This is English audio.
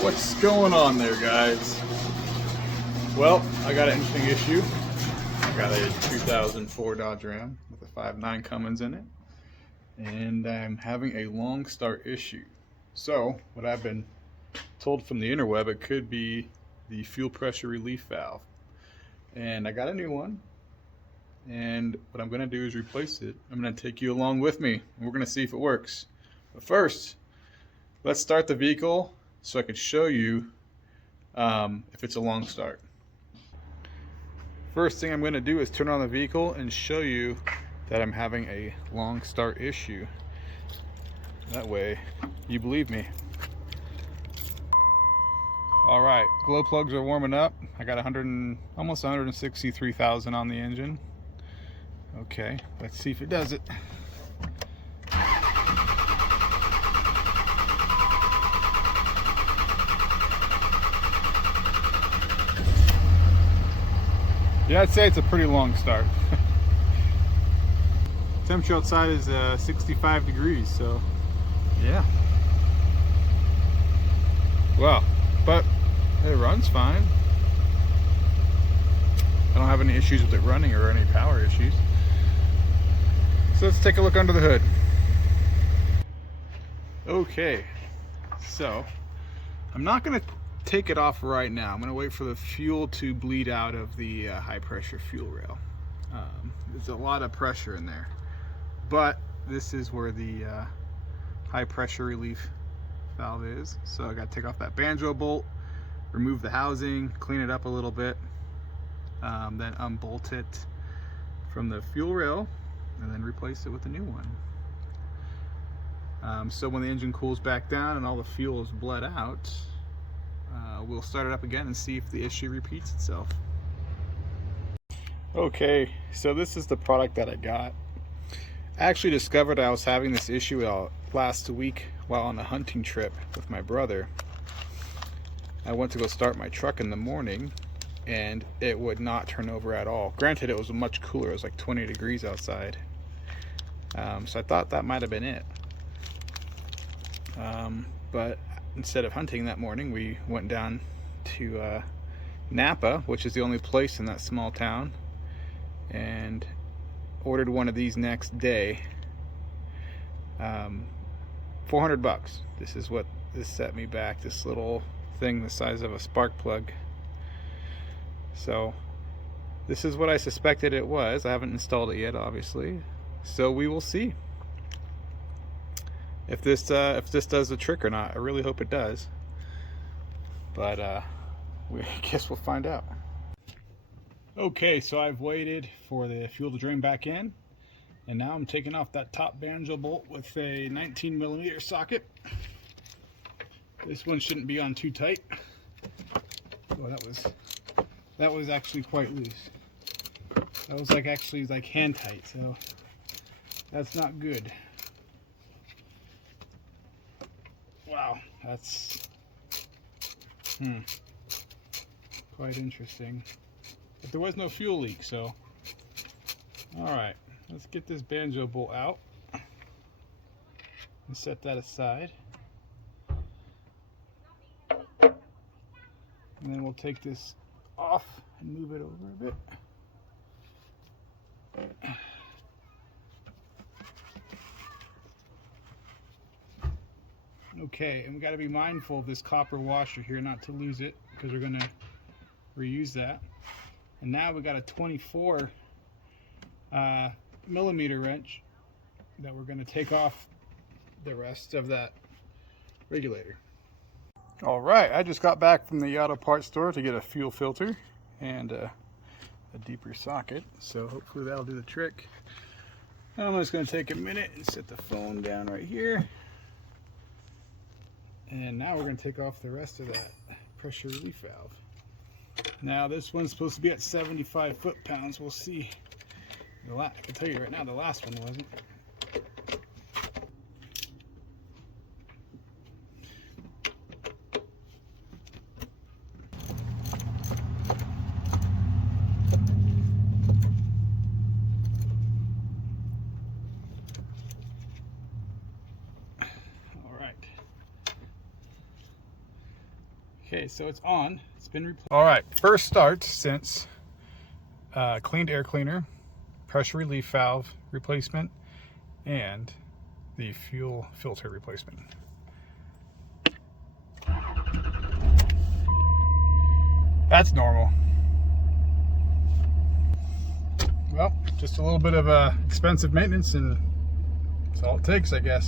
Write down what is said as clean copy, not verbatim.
What's going on there, guys? Well, I got an interesting issue. I got a 2004 Dodge Ram with a 5.9 Cummins in it, and I'm having a long start issue. So, what I've been told from the interweb, it could be the fuel pressure relief valve. And I got a new one, and what I'm going to do is replace it. I'm going to take you along with me, and we're going to see if it works. But first, let's start the vehicle so I can show you if it's a long start. First thing I'm going to do is turn on the vehicle and show you that I'm having a long start issue. That way you believe me. Alright, glow plugs are warming up. I got almost 163,000 on the engine. Okay, let's see if it does it. Yeah, I'd say it's a pretty long start. Temperature outside is 65 degrees, so yeah. Well, but it runs fine. I don't have any issues with it running or any power issues. So let's take a look under the hood. Okay, so I'm not going to take it off right now. I'm going to wait for the fuel to bleed out of the high pressure fuel rail. There's a lot of pressure in there, but this is where the high pressure relief valve is. So I got to take off that banjo bolt, remove the housing, clean it up a little bit, then unbolt it from the fuel rail and then replace it with a new one. So when the engine cools back down and all the fuel is bled out, we'll start it up again and see if the issue repeats itself. Okay, so this is the product that I got. I actually discovered I was having this issue last week while on a hunting trip with my brother. I went to go start my truck in the morning and it would not turn over at all. Granted, it was much cooler. It was like 20 degrees outside. So I thought that might have been it. But instead of hunting that morning, we went down to Napa, which is the only place in that small town, and ordered one of these next day. $400. This is what this set me back, this little thing the size of a spark plug. So this is what I suspected it was. I haven't installed it yet, obviously, so we will see if this does the trick or not. I really hope it does, but I guess we'll find out. Okay, so I've waited for the fuel to drain back in, and now I'm taking off that top banjo bolt with a 19mm socket. This one shouldn't be on too tight. Oh, that was actually quite loose. That was actually hand tight, so that's not good. Wow, that's quite interesting. But there was no fuel leak, so alright, let's get this banjo bolt out and set that aside. And then we'll take this off and move it over a bit. Okay, and we got to be mindful of this copper washer here not to lose it, because we're going to reuse that. And now we got a 24 millimeter wrench that we're going to take off the rest of that regulator. All right, I just got back from the auto parts store to get a fuel filter and a deeper socket, so hopefully that'll do the trick. I'm just going to take a minute and set the phone down right here. And now we're going to take off the rest of that pressure relief valve. Now this one's supposed to be at 75 foot-pounds. We'll see. I can tell you right now, the last one wasn't. Okay, so it's on. It's been replaced. All right, first start since cleaned air cleaner, pressure relief valve replacement, and the fuel filter replacement. That's normal. Well, just a little bit of expensive maintenance, and that's all it takes, I guess.